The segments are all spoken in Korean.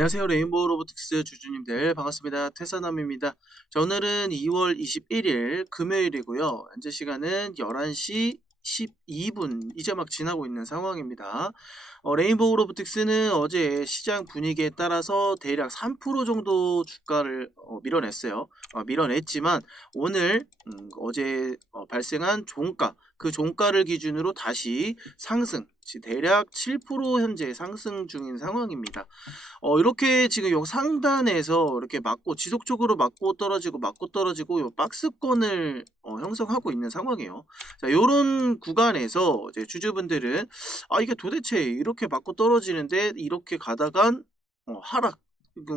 안녕하세요. 레인보우 로보틱스 주주님들 반갑습니다. 태사남입니다. 자, 오늘은 2월 21일 금요일이고요. 현재 시간은 11시 12분 이제 막 지나고 있는 상황입니다. 어, 레인보우 로보틱스는 어제 시장 분위기에 따라서 대략 3% 정도 주가를 어, 밀어냈어요. 어, 밀어냈지만 오늘 음, 어제 어, 발생한 종가 그 종가를 기준으로 다시 상승 대략 7% 현재 상승 중인 상황입니다. 어, 이렇게 지금 요 상단에서 이렇게 맞고 지속적으로 맞고 떨어지고 맞고 떨어지고 요 박스권을 어, 형성하고 있는 상황이에요. 자, 요런 구간에서 이제 주주분들은 아 이게 도대체 이렇게 맞고 떨어지는데 이렇게 가다간 어, 하락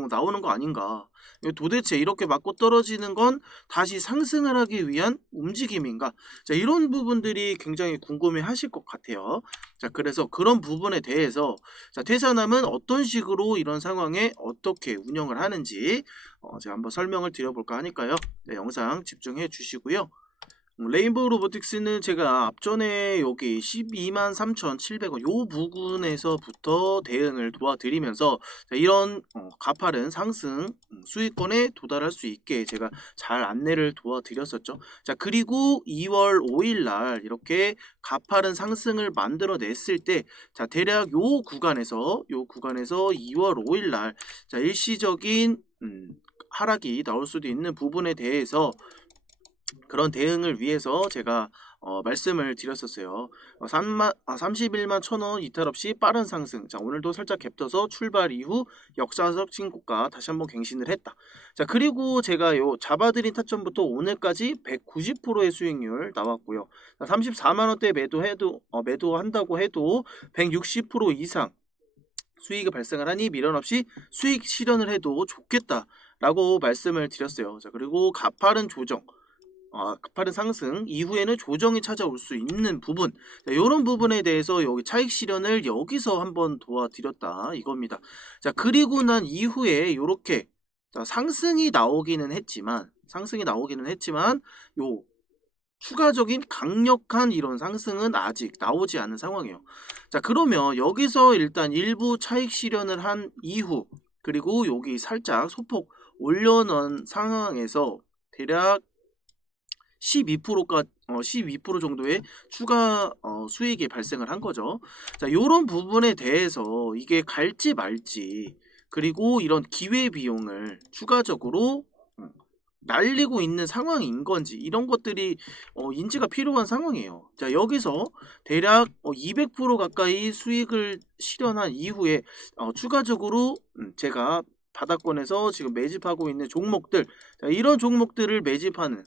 나오는 거 아닌가? 도대체 이렇게 맞고 떨어지는 건 다시 상승을 하기 위한 움직임인가? 자, 이런 부분들이 굉장히 궁금해 하실 것 같아요. 자, 그래서 그런 부분에 대해서 자, 태산함은 어떤 식으로 이런 상황에 어떻게 운영을 하는지 어, 제가 한번 설명을 드려볼까 하니까요. 네, 영상 집중해 주시고요. 음, 레인보우 로보틱스는 제가 앞전에 여기 12만 3,700원 요 부분에서부터 대응을 도와드리면서 이런 어, 가파른 상승 음, 수익권에 도달할 수 있게 제가 잘 안내를 도와드렸었죠. 자 그리고 2월 5일 날 이렇게 가파른 상승을 만들어냈을 때 자 대략 요 구간에서 요 구간에서 2월 5일 날 자 일시적인 음, 하락이 나올 수도 있는 부분에 대해서 그런 대응을 위해서 제가 어, 말씀을 드렸었어요. 어, 3만, 아, 31만 1천원 이탈 없이 빠른 상승. 자, 오늘도 살짝 갭떠서 출발 이후 역사적 신고가 다시 한번 갱신을 했다. 자, 그리고 제가 요 잡아드린 타점부터 오늘까지 190%의 수익률 나왔고요. 34만원대 매도해도, 어, 매도한다고 해도 160% 이상 수익이 발생을 하니 미련 없이 수익 실현을 해도 좋겠다 라고 말씀을 드렸어요. 자, 그리고 가파른 조정. 어, 급하른 상승 이후에는 조정이 찾아올 수 있는 부분 이런 부분에 대해서 여기 차익 실현을 여기서 한번 도와드렸다 이겁니다. 자 그리고 난 이후에 이렇게 상승이 나오기는 했지만 상승이 나오기는 했지만 요 추가적인 강력한 이런 상승은 아직 나오지 않은 상황이에요. 자 그러면 여기서 일단 일부 차익 실현을 한 이후 그리고 여기 살짝 소폭 올려놓은 상황에서 대략 12%가 어, 12% 정도의 추가 어, 수익이 발생을 한 거죠. 자, 요런 부분에 대해서 이게 갈지 말지 그리고 이런 기회 비용을 추가적으로 음, 날리고 있는 상황인 건지 이런 것들이 어, 인지가 필요한 상황이에요. 자 여기서 대략 어, 200% 가까이 수익을 실현한 이후에 어, 추가적으로 음, 제가 바닥권에서 지금 매집하고 있는 종목들 자, 이런 종목들을 매집하는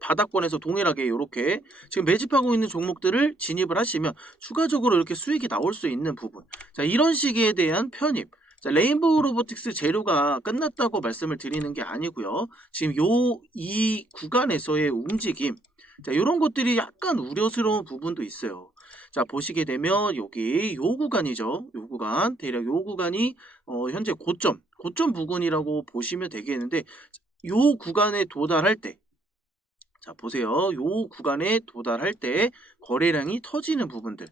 바닥권에서 동일하게 이렇게 지금 매집하고 있는 종목들을 진입을 하시면 추가적으로 이렇게 수익이 나올 수 있는 부분 자 이런 식에 대한 편입 자, 레인보우 로보틱스 재료가 끝났다고 말씀을 드리는 게 아니고요. 지금 요 이 구간에서의 움직임 자, 이런 것들이 약간 우려스러운 부분도 있어요. 자, 보시게 되면 여기 요 구간이죠. 요 구간, 대략 요 구간이 어, 현재 고점, 고점 부근이라고 보시면 되겠는데 요 구간에 도달할 때 자, 보세요. 요 구간에 도달할 때 거래량이 터지는 부분들.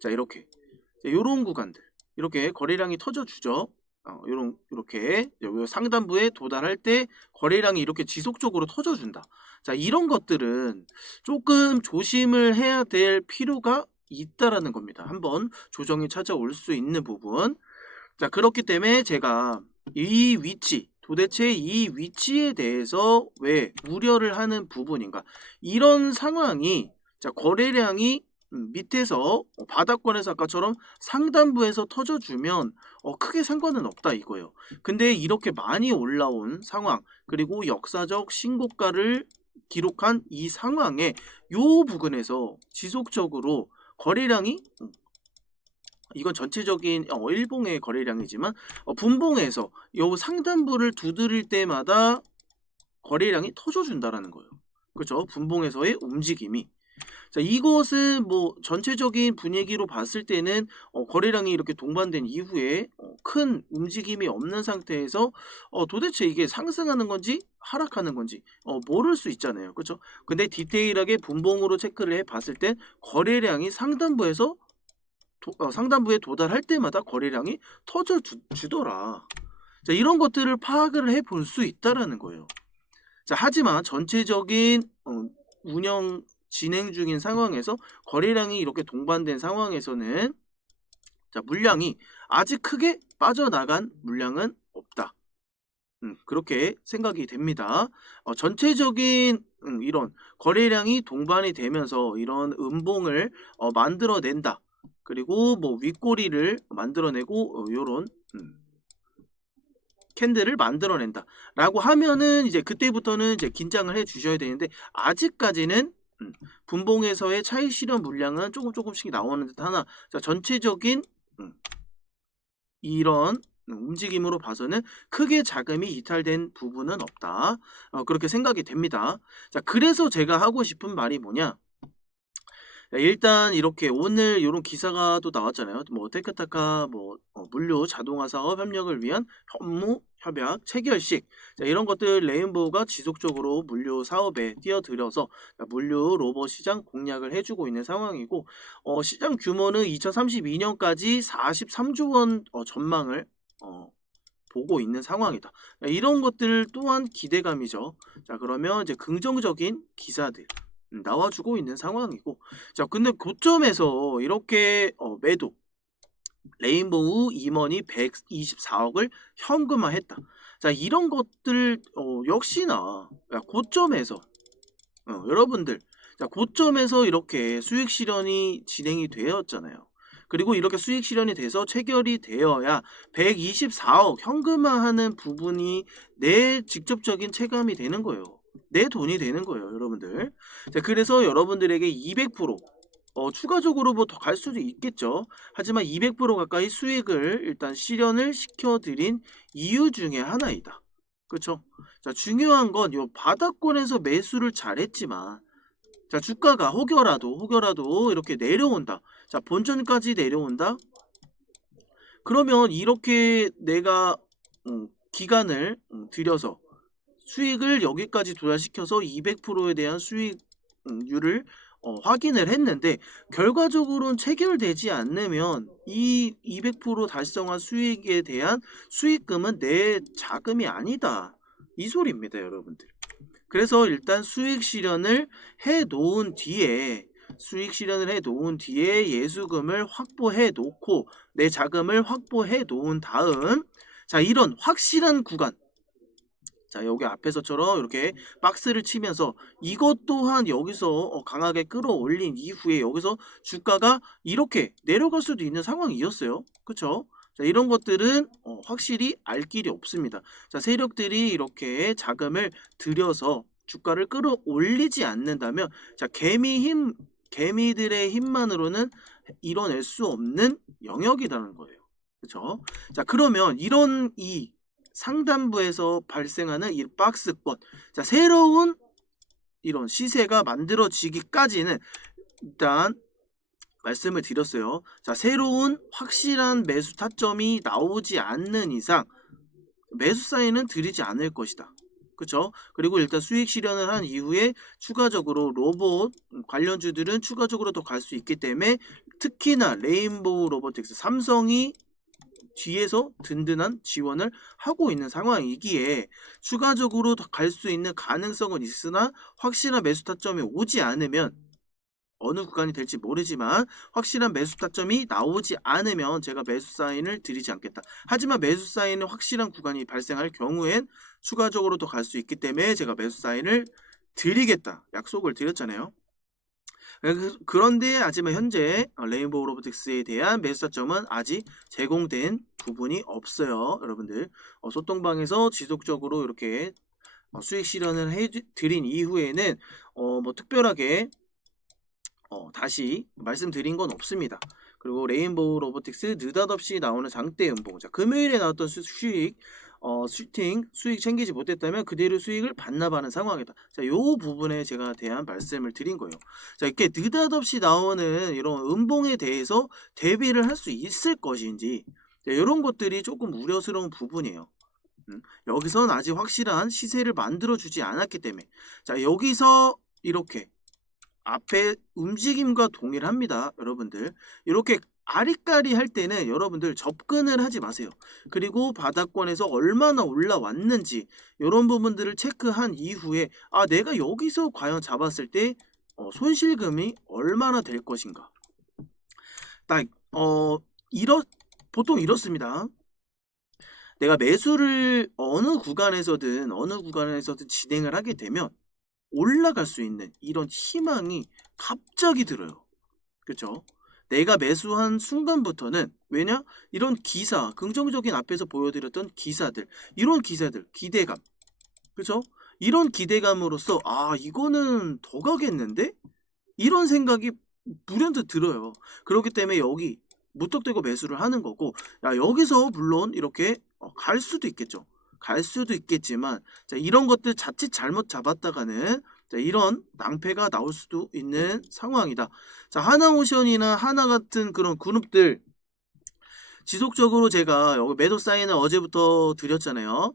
자, 이렇게. 자, 요런 구간들. 이렇게 거래량이 터져주죠. 어, 요런, 이렇게. 요 상단부에 도달할 때 거래량이 이렇게 지속적으로 터져준다. 자, 이런 것들은 조금 조심을 해야 될 필요가 있다라는 겁니다. 한번 조정이 찾아올 수 있는 부분. 자, 그렇기 때문에 제가 이 위치, 도대체 이 위치에 대해서 왜 우려를 하는 부분인가? 이런 상황이 자 거래량이 음, 밑에서 어, 바닥권에서 아까처럼 상단부에서 터져주면 어, 크게 상관은 없다 이거예요. 근데 이렇게 많이 올라온 상황 그리고 역사적 신고가를 기록한 이 상황에 요 부분에서 지속적으로 거래량이 음, 이건 전체적인 어, 일봉의 거래량이지만 어, 분봉에서 요 상단부를 두드릴 때마다 거래량이 터져준다라는 거예요. 그렇죠? 분봉에서의 움직임이. 자, 이것은 뭐 전체적인 분위기로 봤을 때는 어, 거래량이 이렇게 동반된 이후에 어, 큰 움직임이 없는 상태에서 어, 도대체 이게 상승하는 건지 하락하는 건지 어, 모를 수 있잖아요. 그렇죠? 근데 디테일하게 분봉으로 체크를 해 봤을 땐 거래량이 상단부에서 도- 어, 상단부에 도달할 때마다 거래량이 터져 주, 주더라. 자, 이런 것들을 파악을 해 볼 수 있다라는 거예요. 자, 하지만 전체적인 어, 운영 진행 중인 상황에서 거래량이 이렇게 동반된 상황에서는 자, 물량이 아직 크게 빠져나간 물량은 없다. 음, 그렇게 생각이 됩니다. 어, 전체적인 음, 이런 거래량이 동반이 되면서 이런 음봉을 어, 만들어낸다. 그리고 뭐 윗꼬리를 만들어내고 어, 요런 음, 캔들을 만들어낸다. 라고 하면은 이제 그때부터는 이제 긴장을 해 주셔야 되는데 아직까지는 음, 분봉에서의 차익 실현 물량은 조금 조금씩 나오는 듯 하나 자, 전체적인 음, 이런 움직임으로 봐서는 크게 자금이 이탈된 부분은 없다. 어, 그렇게 생각이 됩니다. 자, 그래서 제가 하고 싶은 말이 뭐냐? 자, 일단 이렇게 오늘 이런 기사가 또 나왔잖아요. 뭐 테크타카 뭐 어, 물류 자동화 사업 협력을 위한 현무 협약 체결식 자, 이런 것들 레인보우가 지속적으로 물류 사업에 뛰어들어서 자, 물류 로봇 시장 공략을 해주고 있는 상황이고 어, 시장 규모는 2032년까지 43조 원 어, 전망을 어, 보고 있는 상황이다. 자, 이런 것들 또한 기대감이죠. 자 그러면 이제 긍정적인 기사들 음, 나와주고 있는 상황이고 자 근데 고점에서 이렇게 어, 매도 레인보우 임원이 124억을 현금화했다. 자 이런 것들 어, 역시나 야, 고점에서 어, 여러분들 자 고점에서 이렇게 수익 실현이 진행이 되었잖아요. 그리고 이렇게 수익 실현이 돼서 체결이 되어야 124억 현금화하는 부분이 내 직접적인 체감이 되는 거예요. 내 돈이 되는 거예요, 여러분들. 자, 그래서 여러분들에게 200% 어, 추가적으로 뭐 더 갈 수도 있겠죠. 하지만 200% 가까이 수익을 일단 실현을 시켜드린 이유 중에 하나이다. 그렇죠? 자, 중요한 건 요 바닥권에서 매수를 잘했지만 자, 주가가 혹여라도 혹여라도 이렇게 내려온다. 자, 본전까지 내려온다. 그러면 이렇게 내가 음, 기간을 음, 들여서 수익을 여기까지 도달시켜서 200%에 대한 수익률을 어, 확인을 했는데 결과적으로는 체결되지 않으면 이 200% 달성한 수익에 대한 수익금은 내 자금이 아니다. 이 소리입니다, 여러분들. 그래서 일단 수익 실현을 해 놓은 뒤에 수익 실현을 해 놓은 뒤에 예수금을 확보해 놓고 내 자금을 확보해 놓은 다음 자 이런 확실한 구간 자 여기 앞에서처럼 이렇게 박스를 치면서 이것 또한 여기서 어, 강하게 끌어올린 이후에 여기서 주가가 이렇게 내려갈 수도 있는 상황이었어요. 그쵸? 자 이런 것들은 어, 확실히 알 길이 없습니다. 자 세력들이 이렇게 자금을 들여서 주가를 끌어올리지 않는다면 자 개미 힘 개미들의 힘만으로는 이뤄낼 수 없는 영역이라는 거예요. 그쵸? 자 그러면 이런 이 상단부에서 발생하는 이 박스권 자 새로운 이런 시세가 만들어지기까지는 일단 말씀을 드렸어요. 자 새로운 확실한 매수 타점이 나오지 않는 이상 매수 사인은 드리지 않을 것이다. 그쵸? 그리고 일단 수익 실현을 한 이후에 추가적으로 로봇 관련주들은 추가적으로 더 갈 수 있기 때문에 특히나 레인보우 로보틱스 삼성이 뒤에서 든든한 지원을 하고 있는 상황이기에 추가적으로 더갈수 있는 가능성은 있으나 확실한 매수 타점이 오지 않으면 어느 구간이 될지 모르지만 확실한 매수 타점이 나오지 않으면 제가 매수 사인을 드리지 않겠다. 하지만 매수 사인은 확실한 구간이 발생할 경우엔 추가적으로 더 갈 수 있기 때문에 제가 매수 사인을 드리겠다. 약속을 드렸잖아요. 그- 그런데 하지만 현재 레인보우 로보틱스에 대한 매수 타점은 아직 제공된 부분이 없어요. 여러분들 어, 소통방에서 지속적으로 이렇게 어, 수익 실현을 해드린 이후에는 어, 뭐 특별하게 어, 다시 말씀드린 건 없습니다. 그리고 레인보우 로보틱스 느닷없이 나오는 장대 연봉. 자, 금요일에 나왔던 수, 수익, 어, 슈팅, 수익 챙기지 못했다면 그대로 수익을 반납하는 상황이다. 자, 요 부분에 제가 대한 말씀을 드린 거예요. 자, 이렇게 느닷없이 나오는 이런 음봉에 대해서 대비를 할 수 있을 것인지, 자, 이런 것들이 조금 우려스러운 부분이에요. 음, 여기선 아직 확실한 시세를 만들어주지 않았기 때문에. 자, 여기서 이렇게 앞에 움직임과 동일합니다. 여러분들. 이렇게 아리까리 할 때는 여러분들 접근을 하지 마세요. 그리고 바닥권에서 얼마나 올라왔는지 이런 부분들을 체크한 이후에 아 내가 여기서 과연 잡았을 때 어, 손실금이 얼마나 될 것인가. 딱 어 이렇 보통 이렇습니다. 내가 매수를 어느 구간에서든 어느 구간에서든 진행을 하게 되면 올라갈 수 있는 이런 희망이 갑자기 들어요. 그렇죠? 내가 매수한 순간부터는 왜냐? 이런 기사, 긍정적인 앞에서 보여드렸던 기사들, 이런 기사들, 기대감. 그렇죠? 이런 기대감으로써 아, 이거는 더 가겠는데? 이런 생각이 불현듯 들어요. 그렇기 때문에 여기 무턱대고 매수를 하는 거고 야, 여기서 물론 이렇게 어, 갈 수도 있겠죠. 갈 수도 있겠지만 자, 이런 것들 자칫 잘못 잡았다가는 자, 이런 낭패가 나올 수도 있는 상황이다. 자, 하나오션이나 하나 같은 그런 그룹들 지속적으로 제가 여기 매도 사인을 어제부터 드렸잖아요.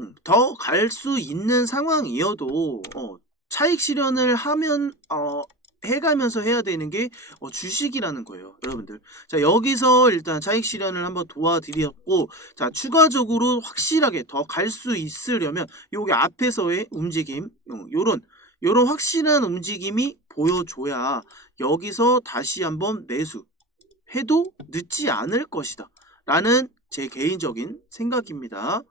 음, 더갈 수 있는 상황이어도 어, 차익 실현을 하면 어, 해가면서 해야 되는 게 어, 주식이라는 거예요, 여러분들. 자, 여기서 일단 차익 실현을 한번 도와드렸고, 자, 추가적으로 확실하게 더 갈 수 있으려면 여기 앞에서의 움직임, 어, 요런 요런 확실한 움직임이 보여줘야 여기서 다시 한번 매수 해도 늦지 않을 것이다. 라는 제 개인적인 생각입니다.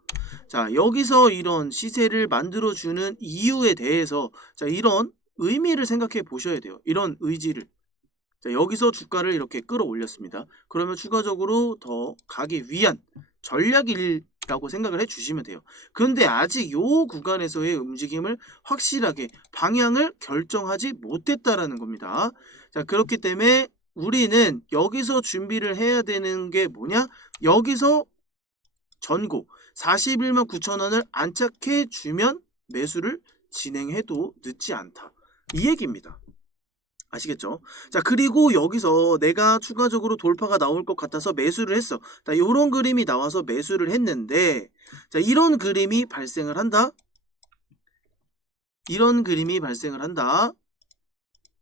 자, 여기서 이런 시세를 만들어주는 이유에 대해서 자, 이런 의미를 생각해 보셔야 돼요. 이런 의지를. 자, 여기서 주가를 이렇게 끌어올렸습니다. 그러면 추가적으로 더 가기 위한 전략이라고 생각을 해 주시면 돼요. 그런데 아직 요 구간에서의 움직임을 확실하게 방향을 결정하지 못했다라는 겁니다. 자, 그렇기 때문에 우리는 여기서 준비를 해야 되는 게 뭐냐? 여기서 전고 41만 9천 원을 안착해 주면 매수를 진행해도 늦지 않다. 이 얘기입니다. 아시겠죠? 자, 그리고 여기서 내가 추가적으로 돌파가 나올 것 같아서 매수를 했어. 자, 요런 그림이 나와서 매수를 했는데, 자, 이런 그림이 발생을 한다. 이런 그림이 발생을 한다.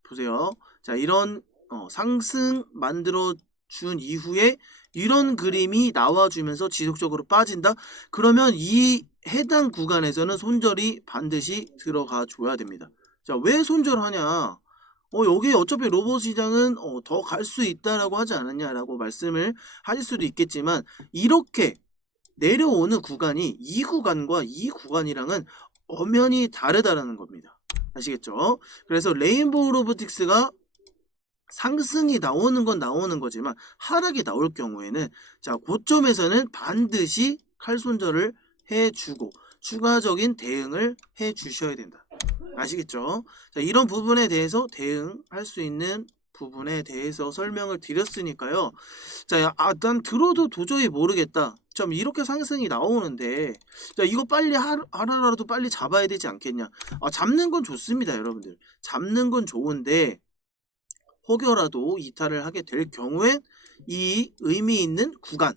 보세요. 자, 이런 어, 상승 만들어 준 이후에 이런 그림이 나와주면서 지속적으로 빠진다. 그러면 이 해당 구간에서는 손절이 반드시 들어가 줘야 됩니다. 자, 왜 손절하냐? 어, 여기 어차피 로봇 시장은 어, 더 갈 수 있다라고 하지 않았냐라고 말씀을 하실 수도 있겠지만 이렇게 내려오는 구간이 이 구간과 이 구간이랑은 엄연히 다르다라는 겁니다. 아시겠죠? 그래서 레인보우 로보틱스가 상승이 나오는 건 나오는 거지만 하락이 나올 경우에는 자 고점에서는 반드시 칼손절을 해주고 추가적인 대응을 해 주셔야 된다. 아시겠죠? 자, 이런 부분에 대해서 대응할 수 있는 부분에 대해서 설명을 드렸으니까요. 자, 아, 난 들어도 도저히 모르겠다. 좀 이렇게 상승이 나오는데, 자, 이거 빨리 하, 하나라도 빨리 잡아야 되지 않겠냐. 아, 잡는 건 좋습니다, 여러분들. 잡는 건 좋은데, 혹여라도 이탈을 하게 될 경우엔 이 의미 있는 구간,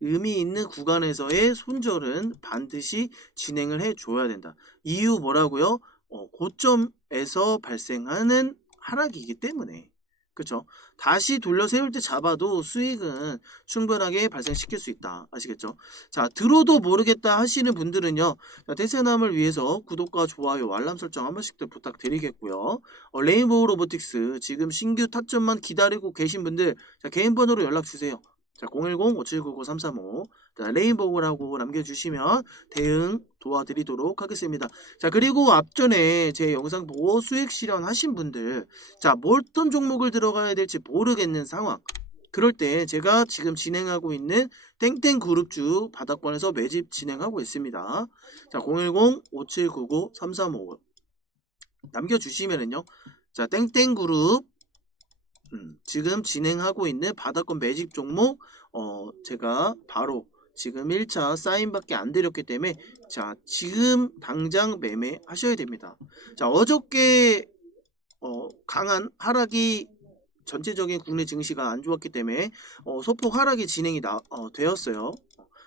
의미 있는 구간에서의 손절은 반드시 진행을 해 줘야 된다. 이유 뭐라고요? 어, 고점에서 발생하는 하락이기 때문에 그렇죠? 다시 돌려 세울 때 잡아도 수익은 충분하게 발생시킬 수 있다. 아시겠죠? 자, 들어도 모르겠다 하시는 분들은요. 자, 태세남을 위해서 구독과 좋아요, 알람 설정 한 번씩 더 부탁드리겠고요. 어, 레인보우 로보틱스 지금 신규 타점만 기다리고 계신 분들 자, 개인 번호로 연락 주세요. 자, 010-5799-335. 자, 레인보우라고 남겨주시면 대응 도와드리도록 하겠습니다. 자, 그리고 앞전에 제 영상 보고 수익 실현 하신 분들, 자, 뭐 어떤 종목을 들어가야 될지 모르겠는 상황. 그럴 때 제가 지금 진행하고 있는 땡땡 그룹주 바닥권에서 매집 진행하고 있습니다. 자, 010-5799-335 남겨주시면은요. 자, 땡땡 그룹 음, 지금 진행하고 있는 바닥권 매집 종목 어, 제가 바로 지금 1차 사인밖에 안 드렸기 때문에 자 지금 당장 매매하셔야 됩니다. 자 어저께 어, 강한 하락이 전체적인 국내 증시가 안 좋았기 때문에 어, 소폭 하락이 진행이 나, 어, 되었어요.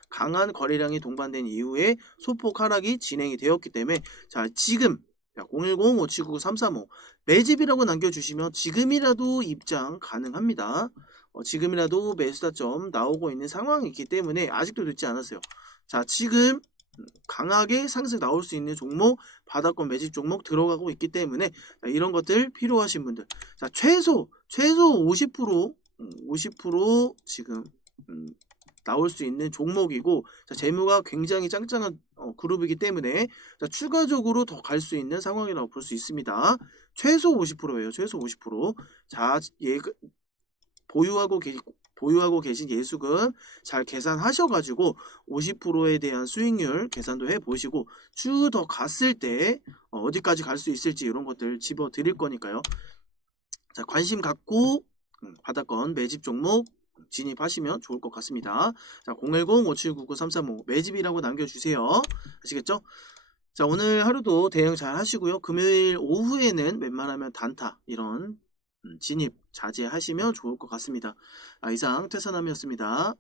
강한 거래량이 동반된 이후에 소폭 하락이 진행이 되었기 때문에 자 지금 010-579-335 매집이라고 남겨주시면 지금이라도 입장 가능합니다. 어, 지금이라도 매수다점 나오고 있는 상황이기 때문에 아직도 늦지 않았어요. 자, 지금 음, 강하게 상승 나올 수 있는 종목, 바닥권 매집 종목 들어가고 있기 때문에 자, 이런 것들 필요하신 분들. 자, 최소 최소 50% 음, 50% 지금 음, 나올 수 있는 종목이고 자, 재무가 굉장히 짱짱한 어, 그룹이기 때문에 자, 추가적으로 더 갈 수 있는 상황이라고 볼 수 있습니다. 최소 50%예요. 최소 50%. 자, 예, 보유하고 계 보유하고 계신 예수금 잘 계산하셔가지고 50%에 대한 수익률 계산도 해보시고 쭉더 갔을 때 어, 어디까지 갈 수 있을지 이런 것들 집어 드릴 거니까요. 자, 관심 갖고 음, 바닥권 매집 종목 진입하시면 좋을 것 같습니다. 자, 010-5799-335 매집이라고 남겨주세요. 아시겠죠? 자, 오늘 하루도 대응 잘 하시고요. 금요일 오후에는 웬만하면 단타 이런 음, 진입 자제하시면 좋을 것 같습니다. 아, 이상 퇴사남이었습니다.